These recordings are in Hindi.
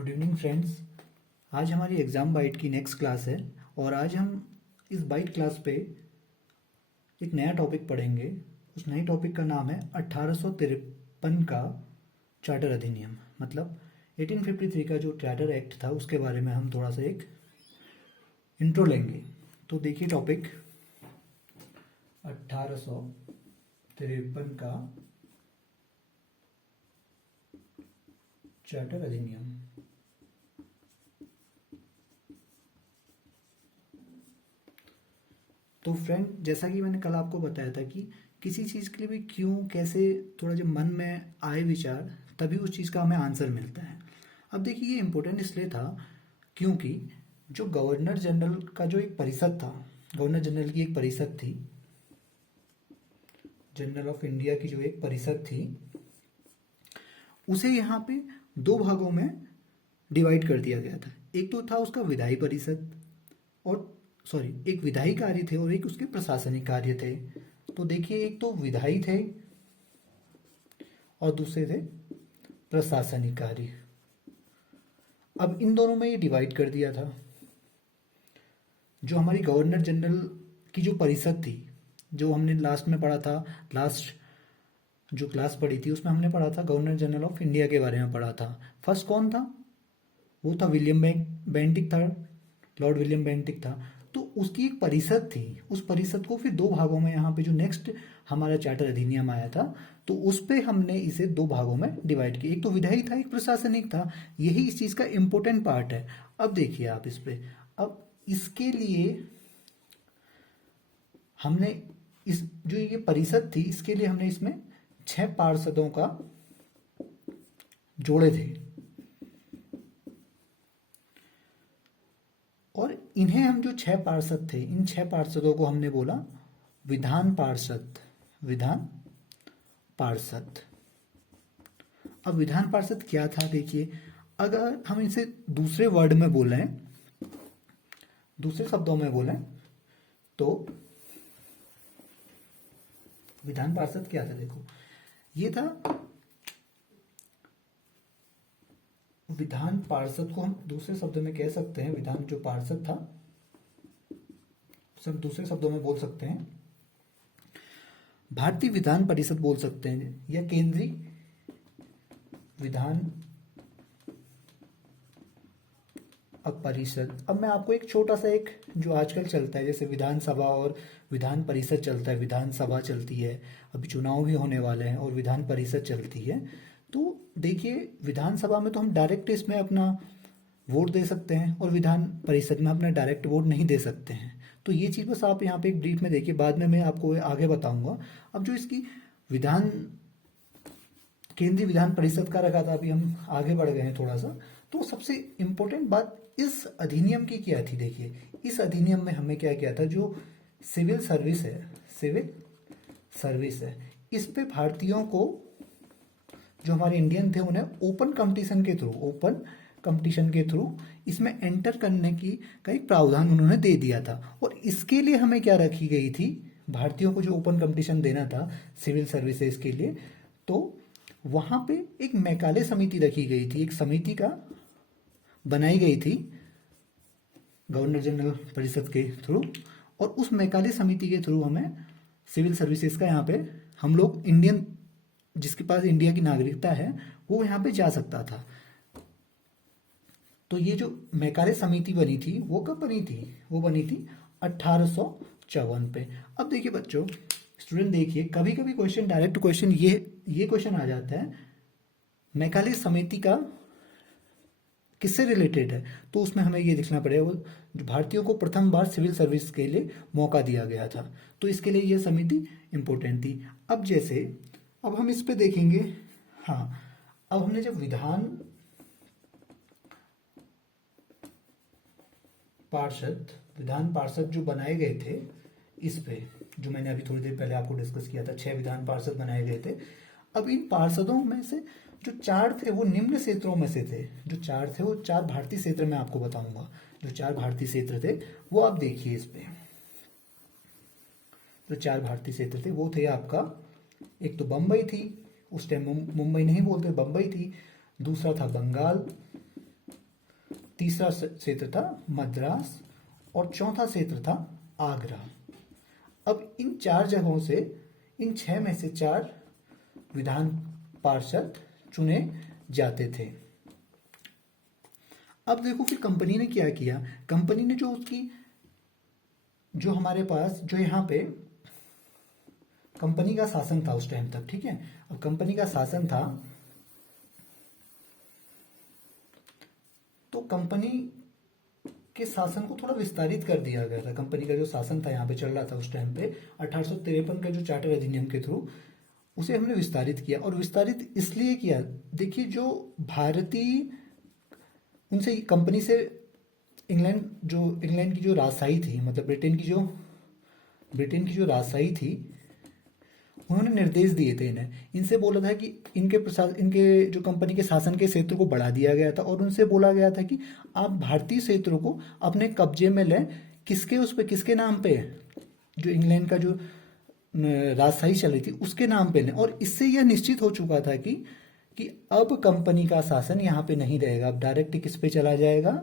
Good evening friends. आज हमारी एग्ज़ाम बाइट की नेक्स्ट क्लास है और आज हम इस बाइट क्लास पे एक नया टॉपिक पढ़ेंगे। उस नए टॉपिक का नाम है 1853 का चार्टर अधिनियम, मतलब 1853 का जो चार्टर एक्ट था उसके बारे में हम थोड़ा सा एक इंट्रो लेंगे। तो देखिए टॉपिक 1853 का चार्टर अधिनियम। तो फ्रेंड, जैसा कि मैंने कल आपको बताया था कि किसी चीज़ के लिए भी क्यों कैसे थोड़ा जब मन में आए विचार तभी उस चीज़ का हमें आंसर मिलता है। अब देखिए, ये इम्पोर्टेंट इसलिए था क्योंकि जो गवर्नर जनरल का जो एक परिषद था, गवर्नर जनरल की एक परिषद थी, जनरल ऑफ इंडिया की जो एक परिषद थी, उसे यहाँ पे दो भागों में डिवाइड कर दिया गया था। एक तो था उसका विधायी परिषद और एक विधायी कार्य थे और एक उसके प्रशासनिक कार्य थे। तो देखिए, एक तो विधायी थे और दूसरे थे प्रशासनिक कार्य। अब इन दोनों में ये डिवाइड कर दिया था। जो हमारी गवर्नर जनरल की जो परिषद थी, जो हमने लास्ट में पढ़ा था, लास्ट जो क्लास पढ़ी थी उसमें हमने पढ़ा था गवर्नर जनरल ऑफ इंडिया के बारे में पढ़ा था। फर्स्ट कौन था? वो था विलियम बेंटिक था, लॉर्ड विलियम बेंटिक था। तो उसकी एक परिषद थी, उस परिषद को फिर दो भागों में यहाँ पे जो नेक्स्ट हमारा चार्टर अधिनियम आया था तो उस पे हमने इसे दो भागों में डिवाइड किया। एक तो विधायी था, एक प्रशासनिक था। यही इस चीज़ का इम्पोर्टेंट पार्ट है। अब देखिए आप इस पे, अब इसके लिए हमने इस जो ये परिषद थी इसके लिए हमने इसमें 6 पार्षदों का जोड़े थे और इन्हें हम जो 6 पार्षद थे, इन 6 पार्षदों को हमने बोला विधान पार्षद। विधान पार्षद। अब विधान पार्षद क्या था? देखिए, अगर हम इसे दूसरे वर्ड में बोलें, दूसरे शब्दों में बोलें तो विधान पार्षद क्या था? देखो, ये था विधान पार्षद को हम दूसरे शब्दों में कह सकते हैं, विधान जो पार्षद था सब दूसरे शब्दों में बोल सकते हैं भारतीय विधान परिषद बोल सकते हैं या केंद्रीय विधान परिषद। अब मैं आपको एक छोटा सा एक जो आजकल चलता है, जैसे विधानसभा और विधान परिषद चलता है, विधानसभा चलती है, अभी चुनाव भी होने वाले हैं और विधान परिषद चलती है। तो देखिए, विधानसभा में तो हम डायरेक्ट इसमें अपना वोट दे सकते हैं और विधान परिषद में अपना डायरेक्ट वोट नहीं दे सकते हैं। तो ये चीज़ बस आप यहाँ पे एक ब्रीफ में देखिए, बाद में मैं आपको आगे बताऊंगा। अब जो इसकी विधान केंद्रीय विधान परिषद का रखा था, अभी हम आगे बढ़ गए हैं थोड़ा सा। तो सबसे इम्पोर्टेंट बात इस अधिनियम की क्या थी? देखिए, इस अधिनियम में हमें क्या किया था, जो सिविल सर्विस है, सिविल सर्विस है, इस पे भारतीयों को, जो हमारे इंडियन थे, उन्हें ओपन कंपटीशन के थ्रू इसमें एंटर करने की का एक प्रावधान उन्होंने दे दिया था। और इसके लिए हमें क्या रखी गई थी? भारतीयों को जो ओपन कंपटीशन देना था सिविल सर्विसेज के लिए, तो वहां पे एक मैकाले समिति रखी गई थी, एक समिति का बनाई गई थी गवर्नर जनरल परिषद के थ्रू। और उस मैकाले समिति के थ्रू हमें सिविल सर्विसेज का यहाँ पे हम लोग इंडियन, जिसके पास इंडिया की नागरिकता है, वो यहाँ पे जा सकता था। तो ये जो मैकाले समिति बनी थी वो कब बनी थी? वो बनी थी 1854 पे। अब देखिए बच्चों, स्टूडेंट देखिए, कभी कभी क्वेश्चन, डायरेक्ट क्वेश्चन ये क्वेश्चन आ जाता है, मैकाले समिति का किससे रिलेटेड है? तो उसमें हमें ये लिखना पड़ेगा, वो जो भारतीयों को प्रथम बार सिविल सर्विस के लिए मौका दिया गया था, तो इसके लिए ये समिति इंपॉर्टेंट थी। अब जैसे, अब हम इस पे देखेंगे। हाँ, अब हमने जब विधान पार्षद जो बनाए गए थे, इस पे जो मैंने अभी थोड़ी देर पहले आपको डिस्कस किया था, 6 विधान पार्षद बनाए गए थे। अब इन पार्षदों में से जो 4 थे वो निम्न क्षेत्रों में से थे। जो 4 थे वो 4 भारतीय क्षेत्र में आपको बताऊंगा। जो 4 भारतीय क्षेत्र थे वो आप देखिए इस पे। जो 4 भारतीय क्षेत्र थे वो थे आपका, एक तो बम्बई थी, उस टाइम मुंबई नहीं बोलते, बम्बई थी। दूसरा था बंगाल, तीसरा क्षेत्र था मद्रास और चौथा क्षेत्र था आगरा। अब इन 4 जगहों से, इन 6 में से 4 विधान पार्षद चुने जाते थे। अब देखो फिर कंपनी ने क्या किया। कंपनी ने जो उसकी, जो हमारे पास, जो यहाँ पे कंपनी का शासन था उस टाइम तक, ठीक है। अब कंपनी का शासन था, तो कंपनी के शासन को थोड़ा विस्तारित कर दिया गया था। कंपनी का जो शासन था यहाँ पे चल रहा था उस टाइम पे 1853 के जो चार्टर अधिनियम के थ्रू, उसे हमने विस्तारित किया। और विस्तारित इसलिए किया, देखिए जो भारतीय, उनसे कंपनी से इंग्लैंड की जो राजशाही थी, मतलब ब्रिटेन की जो राजशाही थी, उन्होंने निर्देश दिए थे इन्हें। इनसे बोला था कि इनके जो कंपनी के शासन के क्षेत्र को बढ़ा दिया गया था और उनसे बोला गया था कि आप भारतीय क्षेत्रों को अपने कब्जे में लें। किसके, उस पे किसके नाम पे, जो इंग्लैंड का जो राजशाही चल रही थी उसके नाम पे लें। और इससे यह निश्चित हो चुका था कि अब कंपनी का शासन यहाँ पे नहीं रहेगा। अब डायरेक्ट किस पे चला जाएगा,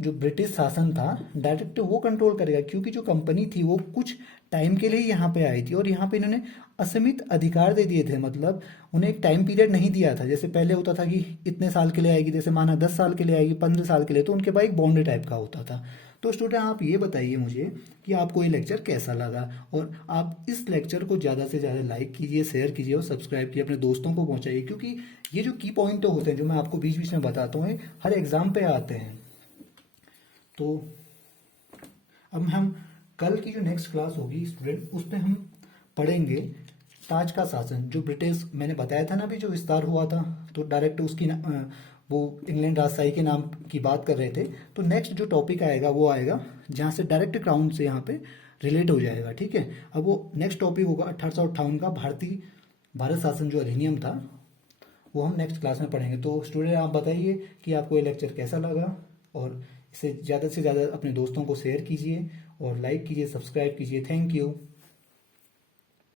जो ब्रिटिश शासन था डायरेक्ट वो कंट्रोल करेगा, क्योंकि जो कंपनी थी वो कुछ टाइम के लिए यहाँ पे आई थी और यहाँ पे इन्होंने असीमित अधिकार दे दिए थे। मतलब उन्हें एक टाइम पीरियड नहीं दिया था, जैसे पहले होता था कि इतने साल के लिए आएगी, जैसे माना 10 साल के लिए आएगी, 15 साल के लिए, तो उनके पास एक बॉन्ड टाइप का होता था। तो स्टूडेंट आप ये बताइए मुझे कि आपको ये लेक्चर कैसा लगा, और आप इस लेक्चर को ज़्यादा से ज़्यादा लाइक कीजिए, शेयर कीजिए और सब्सक्राइब कीजिए, अपने दोस्तों को पहुँचाइए, क्योंकि ये जो की पॉइंट होते हैं जो मैं आपको बीच बीच में बताता हूँ, हर एग्जाम पे आते हैं। तो अब हम कल की जो नेक्स्ट क्लास होगी स्टूडेंट, उसमें हम पढ़ेंगे ताज का शासन, जो ब्रिटिश, मैंने बताया था ना अभी जो विस्तार हुआ था, तो डायरेक्ट उसकी वो इंग्लैंड राजशाही के नाम की बात कर रहे थे। तो नेक्स्ट जो टॉपिक आएगा वो आएगा जहाँ से डायरेक्ट क्राउन से यहाँ पे रिलेट हो जाएगा, ठीक है। अब वो नेक्स्ट टॉपिक होगा 1858 का भारत शासन जो अधिनियम था, वो हम नेक्स्ट क्लास में पढ़ेंगे। तो स्टूडेंट आप बताइए कि आपको ये लेक्चर कैसा लगा, और इसे ज़्यादा से ज़्यादा अपने दोस्तों को शेयर कीजिए और लाइक कीजिए, सब्सक्राइब कीजिए। Thank you.